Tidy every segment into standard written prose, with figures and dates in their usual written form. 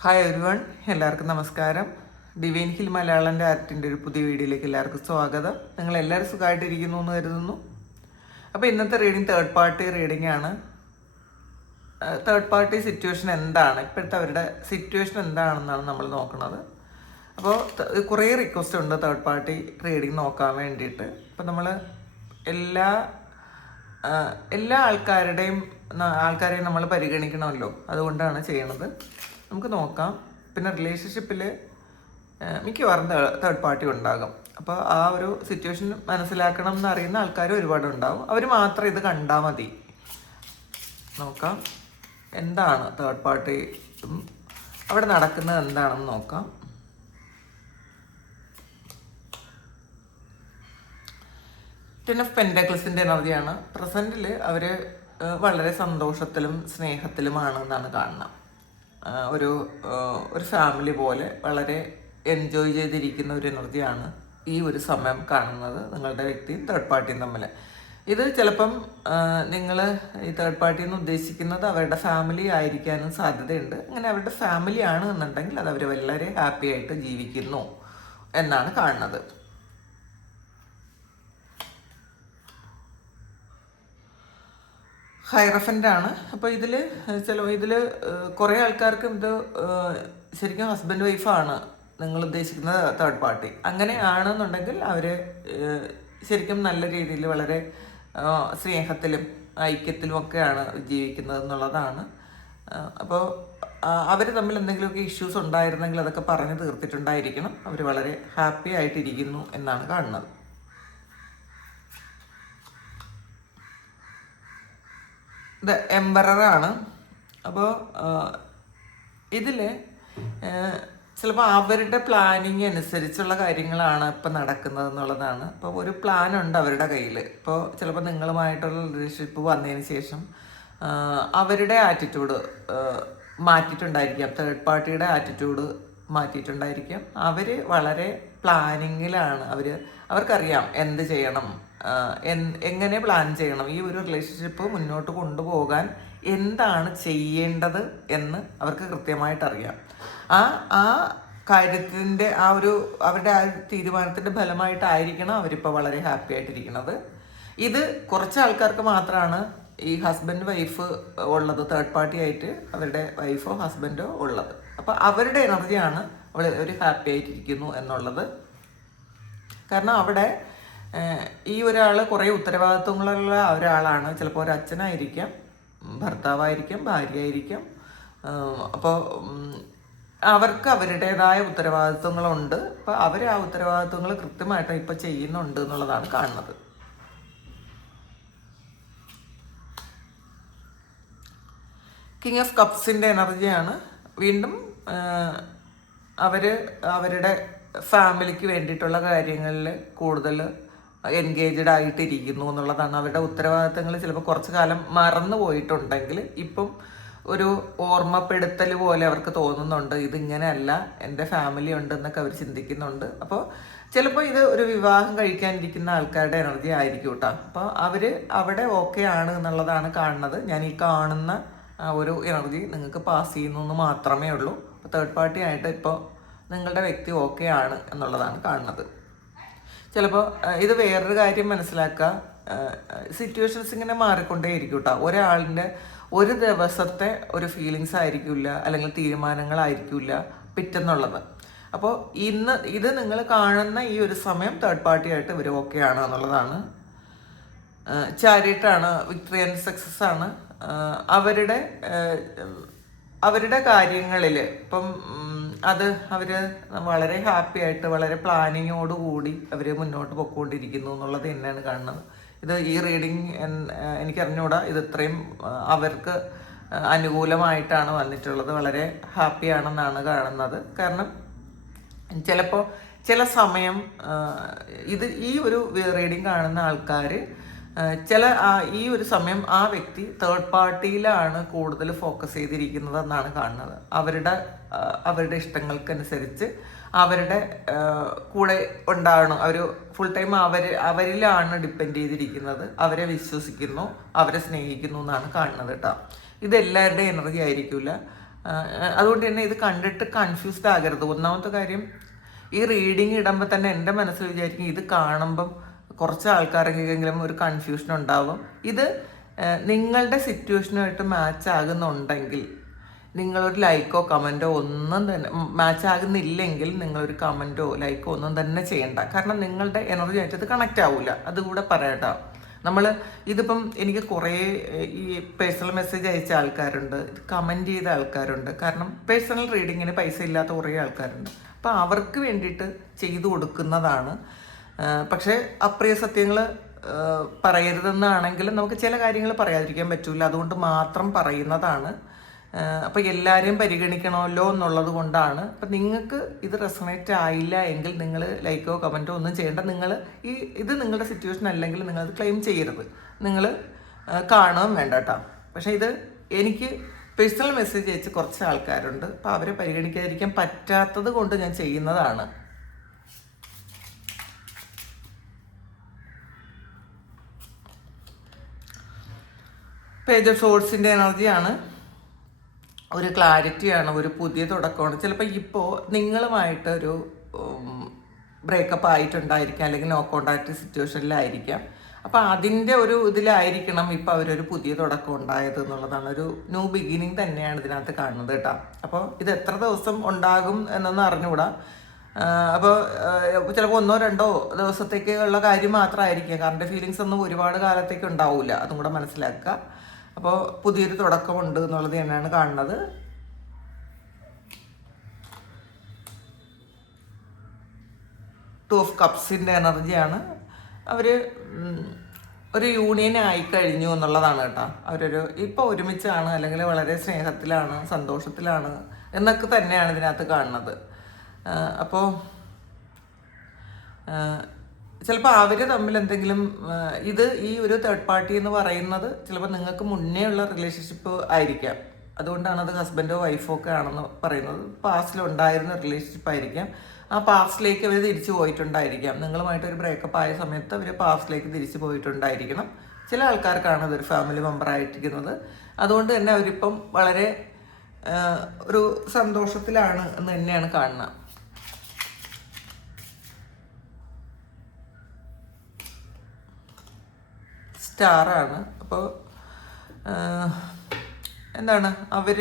Hi everyone, എല്ലാവർക്കും നമസ്കാരം. Divine hill Malayalam ആർട്ടിൻ്റെ ഒരു പുതിയ വീഡിയോയിലേക്ക് എല്ലാവർക്കും സ്വാഗതം. നിങ്ങൾ എല്ലാവരും സുഖമായിട്ടിരിക്കുന്നു എന്ന് കരുതുന്നു. അപ്പോൾ ഇന്നത്തെ റീഡിങ് തേർഡ് പാർട്ടി റീഡിംഗ് ആണ്. തേർഡ് പാർട്ടി സിറ്റുവേഷൻ എന്താണ്, ഇപ്പോഴത്തെ അവരുടെ സിറ്റുവേഷൻ എന്താണെന്നാണ് നമ്മൾ നോക്കുന്നത്. അപ്പോൾ കുറേ റിക്വസ്റ്റ് ഉണ്ട് തേർഡ് പാർട്ടി റീഡിങ് നോക്കാൻ വേണ്ടിയിട്ട്. അപ്പോൾ നമ്മൾ എല്ലാ ആൾക്കാരെയും നമ്മൾ പരിഗണിക്കണമല്ലോ, അതുകൊണ്ടാണ് ചെയ്യണത്. നമുക്ക് നോക്കാം. പിന്നെ റിലേഷൻഷിപ്പിൽ മിക്കവാറും തേർഡ് പാർട്ടി ഉണ്ടാകും. അപ്പോൾ ആ ഒരു സിറ്റുവേഷൻ മനസ്സിലാക്കണം എന്നറിയുന്ന ആൾക്കാർ ഒരുപാടുണ്ടാവും. അവർ മാത്രം ഇത് കണ്ടാൽ മതി. നോക്കാം എന്താണ് തേർഡ് പാർട്ടി അവിടെ നടക്കുന്നത് എന്താണെന്ന് നോക്കാം. ടെൻ ഓഫ് പെൻഡക്കിൾസിൻ്റെ എനർജിയാണ്. പ്രസൻറ്റിൽ അവർ വളരെ സന്തോഷത്തിലും സ്നേഹത്തിലുമാണ് എന്നാണ് കാണുന്നത്. ഒരു ഫാമിലി പോലെ വളരെ എൻജോയ് ചെയ്തിരിക്കുന്ന ഒരു എനർജിയാണ് ഈ ഒരു സമയം കാണുന്നത് നിങ്ങളുടെ വ്യക്തിയും തേർഡ് പാർട്ടിയും തമ്മിൽ. ഇത് ചിലപ്പം നിങ്ങൾ ഈ തേർഡ് പാർട്ടി എന്ന് ഉദ്ദേശിക്കുന്നത് അവരുടെ ഫാമിലി ആയിരിക്കാനും സാധ്യതയുണ്ട്. അങ്ങനെ അവരുടെ ഫാമിലി ആണ് എന്നുണ്ടെങ്കിൽ അത് അവർ വളരെ ഹാപ്പി ആയിട്ട് ജീവിക്കുന്നു എന്നാണ് കാണുന്നത്. ഹൈറഫൻ്റ് ആണ്. അപ്പോൾ ഇതിൽ കുറേ ആൾക്കാർക്ക് ഇത് ശരിക്കും ഹസ്ബൻഡ് വൈഫാണ് നിങ്ങൾ ഉദ്ദേശിക്കുന്ന തേർഡ് പാർട്ടി. അങ്ങനെ ആണെന്നുണ്ടെങ്കിൽ അവർ ശരിക്കും നല്ല രീതിയിൽ വളരെ സ്നേഹത്തിലും ഐക്യത്തിലും ഒക്കെയാണ് ജീവിക്കുന്നത് എന്നുള്ളതാണ്. അപ്പോൾ അവർ തമ്മിൽ എന്തെങ്കിലുമൊക്കെ ഇഷ്യൂസ് ഉണ്ടായിരുന്നെങ്കിൽ അതൊക്കെ പറഞ്ഞ് തീർത്തിട്ടുണ്ടായിരിക്കണം. അവർ വളരെ ഹാപ്പി ആയിട്ടിരിക്കുന്നു എന്നാണ് കാണുന്നത്. ഇത് എംബററാണ്. അപ്പോൾ ഇതിൽ ചിലപ്പോൾ അവരുടെ പ്ലാനിങ് അനുസരിച്ചുള്ള കാര്യങ്ങളാണ് ഇപ്പം നടക്കുന്നത് എന്നുള്ളതാണ്. ഇപ്പോൾ ഒരു പ്ലാനുണ്ട് അവരുടെ കയ്യിൽ. ഇപ്പോൾ ചിലപ്പോൾ നിങ്ങളുമായിട്ടുള്ള റിലേഷൻഷിപ്പ് വന്നതിന് ശേഷം അവരുടെ ആറ്റിറ്റ്യൂഡ് മാറ്റിയിട്ടുണ്ടായിരിക്കാം, തേർഡ് പാർട്ടിയുടെ ആറ്റിറ്റ്യൂഡ് മാറ്റിയിട്ടുണ്ടായിരിക്കാം. അവർ വളരെ പ്ലാനിങ്ങിലാണ്. അവർക്കറിയാം എന്ത് ചെയ്യണം, എങ്ങനെ പ്ലാൻ ചെയ്യണം, ഈ ഒരു റിലേഷൻഷിപ്പ് മുന്നോട്ട് കൊണ്ടുപോകാൻ എന്താണ് ചെയ്യേണ്ടത് എന്ന് അവർക്ക് കൃത്യമായിട്ടറിയാം. ആ കാര്യത്തിൻ്റെ അവരുടെ ആ തീരുമാനത്തിൻ്റെ ഫലമായിട്ടായിരിക്കണം അവരിപ്പോൾ വളരെ ഹാപ്പി ആയിട്ടിരിക്കുന്നത്. ഇത് കുറച്ച് ആൾക്കാർക്ക് മാത്രമാണ് ഈ ഹസ്ബൻഡ് വൈഫ് ഉള്ളത്, തേർഡ് പാർട്ടി ആയിട്ട് അവരുടെ വൈഫോ ഹസ്ബൻഡോ ഉള്ളത്. അപ്പോൾ അവരുടെ എനർജിയാണ് അവർ ഹാപ്പി ആയിട്ടിരിക്കുന്നു എന്നുള്ളത്. കാരണം അവിടെ ഈ ഒരാൾ കുറേ ഉത്തരവാദിത്വങ്ങളുള്ള ഒരാളാണ്. ചിലപ്പോൾ ഒരു അച്ഛനായിരിക്കാം, ഭർത്താവായിരിക്കാം, ഭാര്യയായിരിക്കാം. അപ്പോൾ അവർക്ക് അവരുടേതായ ഉത്തരവാദിത്വങ്ങളുണ്ട്. അപ്പോൾ അവർ ആ ഉത്തരവാദിത്വങ്ങൾ കൃത്യമായിട്ട് ഇപ്പോൾ ചെയ്യുന്നുണ്ട് എന്നുള്ളതാണ് കാണുന്നത്. കിങ് ഓഫ് കപ്സിൻ്റെ എനർജിയാണ്. വീണ്ടും അവരുടെ ഫാമിലിക്ക് വേണ്ടിയിട്ടുള്ള കാര്യങ്ങളിൽ കൂടുതൽ എൻഗേജ്ഡ് ആയിട്ടിരിക്കുന്നു എന്നുള്ളതാണ്. അവരുടെ ഉത്തരവാദിത്തങ്ങൾ ചിലപ്പോൾ കുറച്ച് കാലം മറന്നു പോയിട്ടുണ്ടെങ്കിൽ ഇപ്പം ഒരു ഓർമ്മപ്പെടുത്തൽ പോലെ അവർക്ക് തോന്നുന്നുണ്ട്. ഇതിങ്ങനെയല്ല, എൻ്റെ ഫാമിലി ഉണ്ട് എന്നൊക്കെ അവർ ചിന്തിക്കുന്നുണ്ട്. അപ്പോൾ ചിലപ്പോൾ ഇത് ഒരു വിവാഹം കഴിക്കാനിരിക്കുന്ന ആൾക്കാരുടെ എനർജി ആയിരിക്കും കേട്ടോ. അപ്പോൾ അവർ അവിടെ ഓക്കെ ആണ് എന്നുള്ളതാണ് കാണുന്നത്. ഞാൻ ഈ കാണുന്ന ഒരു എനർജി നിങ്ങൾക്ക് പാസ് ചെയ്യുന്നു എന്ന് മാത്രമേ ഉള്ളൂ. അപ്പോൾ തേർഡ് പാർട്ടി ആയിട്ട് ഇപ്പോൾ നിങ്ങളുടെ വ്യക്തി ഓക്കെ ആണ് എന്നുള്ളതാണ് കാണുന്നത്. ചിലപ്പോൾ ഇത് വേറൊരു കാര്യം മനസ്സിലാക്കുക, സിറ്റുവേഷൻസ് ഇങ്ങനെ മാറിക്കൊണ്ടേയിരിക്കും കേട്ടോ. ഒരാളിൻ്റെ ഒരു ദിവസത്തെ ഒരു ഫീലിങ്സ് ആയിരിക്കില്ല, അല്ലെങ്കിൽ തീരുമാനങ്ങളായിരിക്കില്ല പിറ്റെന്നുള്ളത്. അപ്പോൾ ഇത് നിങ്ങൾ കാണുന്ന ഈ ഒരു സമയം തേർഡ് പാർട്ടി ആയിട്ട് ഇവർ ഓക്കെ ആണ് എന്നുള്ളതാണ്. ചാരിയറ്റാണ്, വിക്ടറി ആൻഡ് സക്സസ് ആണ്. അവരുടെ കാര്യങ്ങളിൽ ഇപ്പം അവർ വളരെ ഹാപ്പി ആയിട്ട് വളരെ പ്ലാനിങ്ങോടുകൂടി അവർ മുന്നോട്ട് പൊയ്ക്കൊണ്ടിരിക്കുന്നു എന്നുള്ളത് തന്നെയാണ് കാണുന്നത്. ഈ റീഡിങ് എനിക്കറിഞ്ഞൂടാ, ഇത് ഇത്രയും അവർക്ക് അനുകൂലമായിട്ടാണ് വന്നിട്ടുള്ളത്. വളരെ ഹാപ്പിയാണെന്നാണ് കാണുന്നത്. കാരണം ചിലപ്പോൾ ചില സമയം ഈ ഒരു റീഡിങ് കാണുന്ന ആൾക്കാർ ഈ ഒരു സമയം ആ വ്യക്തി തേർഡ് പാർട്ടിയിലാണ് കൂടുതൽ ഫോക്കസ് ചെയ്തിരിക്കുന്നത് എന്നാണ് കാണുന്നത്. അവരുടെ ഇഷ്ടങ്ങൾക്കനുസരിച്ച് അവരുടെ കൂടെ ഉണ്ടാകണം. അവർ ഫുൾ ടൈം അവരിലാണ് ഡിപ്പെൻഡ് ചെയ്തിരിക്കുന്നത്. അവരെ വിശ്വസിക്കുന്നു, അവരെ സ്നേഹിക്കുന്നു എന്നാണ് കാണുന്നത് കേട്ടോ. ഇതെല്ലാവരുടെയും എനർജി ആയിരിക്കില്ല. അതുകൊണ്ട് തന്നെ ഇത് കണ്ടിട്ട് കൺഫ്യൂസ്ഡ് ആകരുത്. ഒന്നാമത്തെ കാര്യം, ഈ റീഡിങ് ഇടുമ്പോൾ തന്നെ എൻ്റെ മനസ്സിൽ വിചാരിക്കും ഇത് കാണുമ്പം കുറച്ച് ആൾക്കാർക്കെങ്കിലും ഒരു കൺഫ്യൂഷൻ ഉണ്ടാവും. ഇത് നിങ്ങളുടെ സിറ്റുവേഷനുമായിട്ട് മാച്ച് ആകുന്നുണ്ടെങ്കിൽ നിങ്ങളൊരു ലൈക്കോ കമൻറ്റോ ഒന്നും തന്നെ, മാച്ച് ആകുന്നില്ലെങ്കിൽ നിങ്ങളൊരു കമൻറ്റോ ലൈക്കോ ഒന്നും തന്നെ ചെയ്യണ്ട. കാരണം നിങ്ങളുടെ എനർജി ആയിട്ട് ഇത് കണക്റ്റ് ആവില്ല. അതുകൂടെ പറയട്ടോ. ഇതിപ്പം എനിക്ക് കുറേ ഈ പേഴ്സണൽ മെസ്സേജ് അയച്ച ആൾക്കാരുണ്ട്, കമൻറ്റ് ചെയ്ത ആൾക്കാരുണ്ട്. കാരണം പേഴ്സണൽ റീഡിങ്ങിന് പൈസ ഇല്ലാത്ത കുറേ ആൾക്കാരുണ്ട്. അപ്പോൾ അവർക്ക് വേണ്ടിയിട്ട് ചെയ്തു കൊടുക്കുന്നതാണ്. പക്ഷേ അപ്രിയ സത്യങ്ങൾ പറയരുതെന്നാണെങ്കിലും നമുക്ക് ചില കാര്യങ്ങൾ പറയാതിരിക്കാൻ പറ്റില്ല. അതുകൊണ്ട് മാത്രം പറയുന്നതാണ്. അപ്പോൾ എല്ലാവരെയും പരിഗണിക്കണമല്ലോ എന്നുള്ളത് കൊണ്ടാണ്. അപ്പം നിങ്ങൾക്ക് ഇത് റെസണേറ്റ് ആയില്ല എങ്കിൽ നിങ്ങൾ ലൈക്കോ കമൻറ്റോ ഒന്നും ചെയ്യേണ്ട. ഇത് നിങ്ങളുടെ സിറ്റുവേഷൻ അല്ലെങ്കിൽ നിങ്ങളത് ക്ലെയിം ചെയ്യരുത്. നിങ്ങൾ കാണുകയും വേണ്ട കേട്ടോ. പക്ഷേ ഇത് എനിക്ക് പേഴ്സണൽ മെസ്സേജ് അയച്ച് കുറച്ച് ആൾക്കാരുണ്ട്. അപ്പോൾ അവരെ പരിഗണിക്കാതിരിക്കാൻ പറ്റാത്തത് കൊണ്ട് ഞാൻ ചെയ്യുന്നതാണ്. പേജ് ഓഫ് സോഴ്സിൻ്റെ എനർജിയാണ്. ഒരു ക്ലാരിറ്റിയാണ്, ഒരു പുതിയ തുടക്കമാണ്. ചിലപ്പോൾ ഇപ്പോൾ നിങ്ങളുമായിട്ടൊരു ബ്രേക്കപ്പ് ആയിട്ടുണ്ടായിരിക്കാം, അല്ലെങ്കിൽ നോ കോണ്ടാക്ട് സിറ്റുവേഷനിലായിരിക്കാം. അപ്പോൾ അതിൻ്റെ ഒരു ഇതിലായിരിക്കണം ഇപ്പോൾ അവരൊരു പുതിയ തുടക്കം ഉണ്ടായത് എന്നുള്ളതാണ്. ഒരു ന്യൂ ബിഗിനിങ് തന്നെയാണ് ഇതിനകത്ത് കാണുന്നത് കേട്ടോ. അപ്പോൾ ഇത് എത്ര ദിവസം ഉണ്ടാകും എന്നൊന്നും അറിഞ്ഞുകൂടാ. അപ്പോൾ ചിലപ്പോൾ 1-2 ദിവസത്തേക്കുള്ള കാര്യം മാത്രമായിരിക്കും. കാരണം ഫീലിങ്സ് ഒന്നും ഒരുപാട് കാലത്തേക്ക് ഉണ്ടാവില്ല. അതും കൂടെ മനസ്സിലാക്കുക. അപ്പോൾ പുതിയൊരു തുടക്കമുണ്ട് എന്നുള്ളത് തന്നെയാണ് കാണുന്നത്. ടു ഓഫ് കപ്സിൻ്റെ എനർജിയാണ്. അവർ ഒരു യൂണിയൻ ആയിക്കഴിഞ്ഞു എന്നുള്ളതാണ് കേട്ടോ. ഇപ്പോൾ ഒരുമിച്ചാണ്, അല്ലെങ്കിൽ വളരെ സ്നേഹത്തിലാണ്, സന്തോഷത്തിലാണ് എന്നൊക്കെ തന്നെയാണ് ഇതിനകത്ത് കാണുന്നത്. അപ്പോൾ ചിലപ്പോൾ അവർ തമ്മിൽ എന്തെങ്കിലും ഈ ഒരു തേർഡ് പാർട്ടി എന്ന് പറയുന്നത് ചിലപ്പോൾ നിങ്ങൾക്ക് മുന്നേ ഉള്ള റിലേഷൻഷിപ്പ് ആയിരിക്കാം. അതുകൊണ്ടാണ് അത് ഹസ്ബൻഡോ വൈഫോ ഒക്കെ ആണെന്ന് പറയുന്നത്. പാസ്റ്റിലുണ്ടായിരുന്ന റിലേഷൻഷിപ്പ് ആയിരിക്കാം. ആ പാസ്റ്റിലേക്ക് അവർ തിരിച്ചു പോയിട്ടുണ്ടായിരിക്കാം. നിങ്ങളുമായിട്ടൊരു ബ്രേക്കപ്പ് ആയ സമയത്ത് അവർ പാസ്റ്റിലേക്ക് തിരിച്ചു പോയിട്ടുണ്ടായിരിക്കണം. ചില ആൾക്കാർക്കാണ് അതൊരു ഫാമിലി മെമ്പർ ആയിട്ടിരിക്കുന്നത്. അതുകൊണ്ട് തന്നെ അവരിപ്പം വളരെ ഒരു സന്തോഷത്തിലാണ് എന്ന് തന്നെയാണ് കാണുന്നത്. സ്റ്റാറാണ്. അപ്പോൾ എന്താണ് അവർ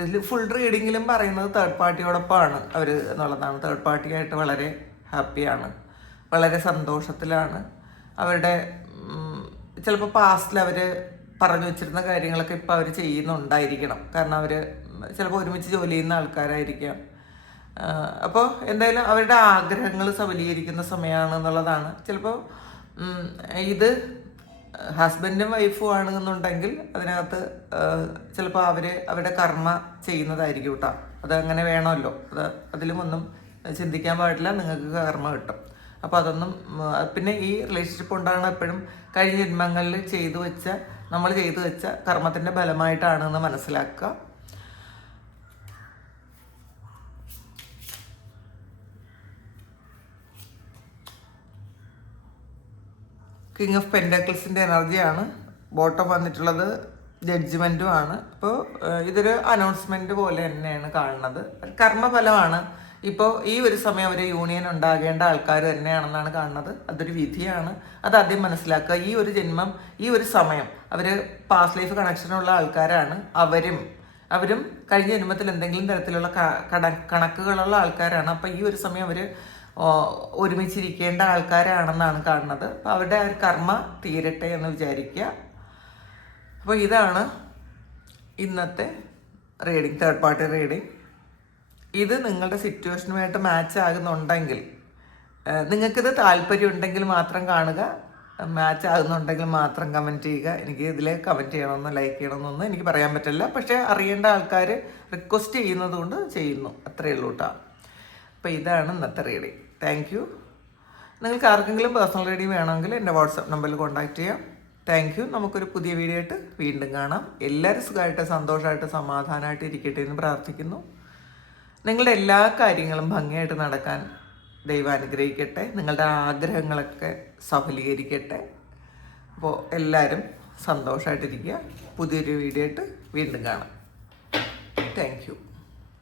ഇതിൽ ഫുൾ റീഡിങ്ങിലും പറയുന്നത് തേർഡ് പാർട്ടിയോടൊപ്പമാണ് അവർ എന്നുള്ളതാണ്. തേർഡ് പാർട്ടിയായിട്ട് വളരെ ഹാപ്പിയാണ്, വളരെ സന്തോഷത്തിലാണ്. അവരുടെ ചിലപ്പോൾ പാസ്റ്റിൽ അവർ പറഞ്ഞു വെച്ചിരുന്ന കാര്യങ്ങളൊക്കെ ഇപ്പോൾ അവർ ചെയ്യുന്നുണ്ടായിരിക്കണം. കാരണം അവർ ചിലപ്പോൾ ഒരുമിച്ച് ജോലി ചെയ്യുന്ന ആൾക്കാരായിരിക്കാം. അപ്പോൾ എന്തായാലും അവരുടെ ആഗ്രഹങ്ങൾ സബലീകരിക്കുന്ന സമയമാണ് എന്നുള്ളതാണ്. ചിലപ്പോൾ ഇത് ഹസ്ബൻഡും വൈഫും ആണെന്നുണ്ടെങ്കിൽ അതിനകത്ത് ചിലപ്പോൾ അവരുടെ കർമ്മ ചെയ്യുന്നതായിരിക്കും കേട്ടോ. അതങ്ങനെ വേണമല്ലോ. അതിലും ഒന്നും ചിന്തിക്കാൻ പാടില്ല. നിങ്ങൾക്ക് കർമ്മ കിട്ടും. അപ്പോൾ അതൊന്നും പിന്നെ ഈ റിലേഷൻഷിപ്പ് ഉണ്ടാകുന്ന എപ്പോഴും കഴിഞ്ഞ ജന്മങ്ങളിൽ നമ്മൾ ചെയ്തു വെച്ച കർമ്മത്തിൻ്റെ ഫലമായിട്ടാണെന്ന് മനസ്സിലാക്കുക. കിങ് ഓഫ് പെൻറ്റാക്കിൾസിൻ്റെ എനർജിയാണ്. ബോട്ടം വന്നിട്ടുള്ളത് ജഡ്ജ്മെൻറ്റും ആണ്. അപ്പോൾ ഇതൊരു അനൗൺസ്മെൻറ്റ് പോലെ തന്നെയാണ് കാണുന്നത്. കർമ്മഫലമാണ്. ഇപ്പോൾ ഈ ഒരു സമയം അവർ യൂണിയൻ ഉണ്ടാകേണ്ട ആൾക്കാർ തന്നെയാണെന്നാണ് കാണുന്നത്. അതൊരു വിധിയാണ്. അത് ആദ്യം മനസ്സിലാക്കുക. ഈ ഒരു ജന്മം, ഈ ഒരു സമയം അവർ പാസ്റ്റ് ലൈഫ് കണക്ഷനുള്ള ആൾക്കാരാണ്. അവരും കഴിഞ്ഞ ജന്മത്തിൽ എന്തെങ്കിലും തരത്തിലുള്ള കണക്കുകളുള്ള ആൾക്കാരാണ്. അപ്പോൾ ഈ ഒരു സമയം അവർ ഒരുമിച്ചിരിക്കേണ്ട ആൾക്കാരാണെന്നാണ് കാണുന്നത്. അപ്പോൾ അവരുടെ ആ ഒരു കർമ്മ തീരട്ടെ എന്ന് വിചാരിക്കുക. അപ്പോൾ ഇതാണ് ഇന്നത്തെ റീഡിങ്, തേർഡ് പാർട്ടി റീഡിങ്. ഇത് നിങ്ങളുടെ സിറ്റുവേഷനുമായിട്ട് മാച്ച് ആകുന്നുണ്ടെങ്കിൽ, നിങ്ങൾക്കിത് താല്പര്യം ഉണ്ടെങ്കിൽ മാത്രം കാണുക. മാച്ച് ആകുന്നുണ്ടെങ്കിൽ മാത്രം കമൻറ്റ് ചെയ്യുക. എനിക്ക് ഇതിൽ കമൻറ്റ് ചെയ്യണമെന്നോ ലൈക്ക് ചെയ്യണമെന്നൊന്നും എനിക്ക് പറയാൻ പറ്റില്ല. പക്ഷേ അറിയേണ്ട ആൾക്കാർ റിക്വസ്റ്റ് ചെയ്യുന്നത് കൊണ്ട് ചെയ്യുന്നു, അത്രയേ ഉള്ളൂ കേട്ടോ. അപ്പോൾ ഇതാണ് ഇന്നത്തെ റീഡിങ്. Thank you. നിങ്ങൾക്ക് ആർക്കെങ്കിലും പേഴ്സണൽ റീഡിങ് വേണമെങ്കിൽ എൻ്റെ വാട്സാപ്പ് നമ്പറിൽ കോൺടാക്റ്റ് ചെയ്യാം. Thank you. നമുക്കൊരു പുതിയ വീഡിയോ ആയിട്ട് വീണ്ടും കാണാം. എല്ലാവരും സുഖമായിട്ട് സന്തോഷമായിട്ട് സമാധാനമായിട്ട് ഇരിക്കട്ടെ എന്ന് പ്രാർത്ഥിക്കുന്നു. നിങ്ങളുടെ എല്ലാ കാര്യങ്ങളും ഭംഗിയായിട്ട് നടക്കാൻ ദൈവം അനുഗ്രഹിക്കട്ടെ. നിങ്ങളുടെ ആഗ്രഹങ്ങളൊക്കെ സഫലീകരിക്കട്ടെ. അപ്പോൾ എല്ലാവരും സന്തോഷമായിട്ടിരിക്കുക. പുതിയൊരു വീഡിയോ ആയിട്ട് വീണ്ടും കാണാം. Thank you.